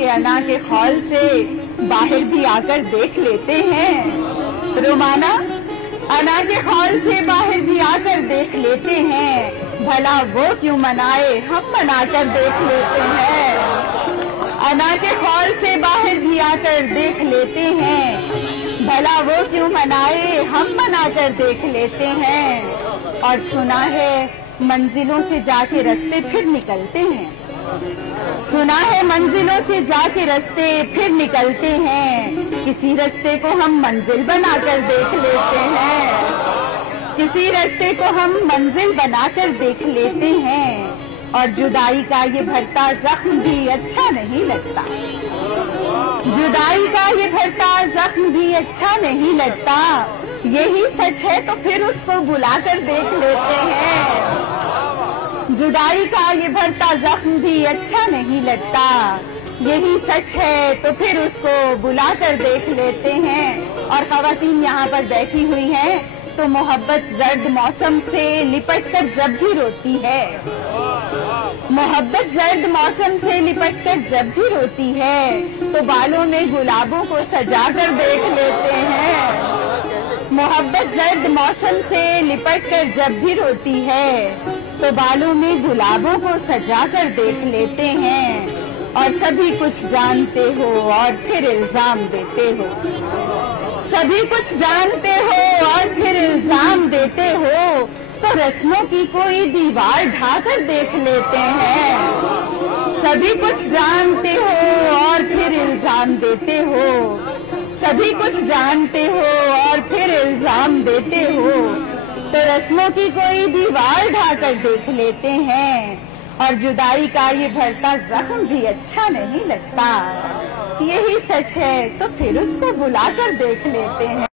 के अना के खौल से बाहर भी आकर देख लेते हैं। रोमाना, अना के खौल से बाहर भी आकर देख लेते हैं, भला वो क्यों मनाए हम मनाकर देख लेते हैं। अना के खौल से बाहर भी आकर देख लेते हैं, भला वो क्यों मनाए हम मनाकर देख लेते हैं। और सुना है मंजिलों से जाके रास्ते फिर निकलते हैं, सुना है मंजिलों से जाके रास्ते फिर निकलते हैं। किसी रास्ते को हम मंजिल बनाकर देख लेते हैं, किसी रास्ते को हम मंजिल बनाकर देख लेते हैं। और जुदाई का ये भरता जख्म भी अच्छा नहीं लगता, जुदाई का ये भरता जख्म भी अच्छा नहीं लगता। यही सच है तो फिर उसको बुलाकर देख लेते हैं। जुदाई का ये भरता जख्म भी अच्छा नहीं लगता, यही सच है तो फिर उसको बुलाकर देख लेते हैं। और खवातीन यहाँ पर बैठी हुई हैं तो मोहब्बत जर्द मौसम से लिपटकर जब भी रोती है, मोहब्बत जर्द मौसम से लिपटकर जब भी रोती है, तो बालों में गुलाबों को सजाकर देख लेते हैं। मोहब्बत जर्द मौसम से लिपटकर जब भी रोती है, तो बालों में गुलाबों को सजाकर देख लेते हैं। और सभी कुछ जानते हो और फिर इल्जाम देते हो, सभी कुछ जानते हो और फिर इल्जाम देते हो, तो रस्मों की कोई दीवार ढाकर देख लेते हैं। सभी कुछ जानते हो और फिर इल्जाम देते हो, सभी कुछ जानते हो और फिर इल्जाम देते हो, तो रस्मों की कोई दीवार ढाकर देख लेते हैं। और जुदाई का ये भरता जख्म भी अच्छा नहीं लगता, यही सच है तो फिर उसको बुलाकर देख लेते हैं।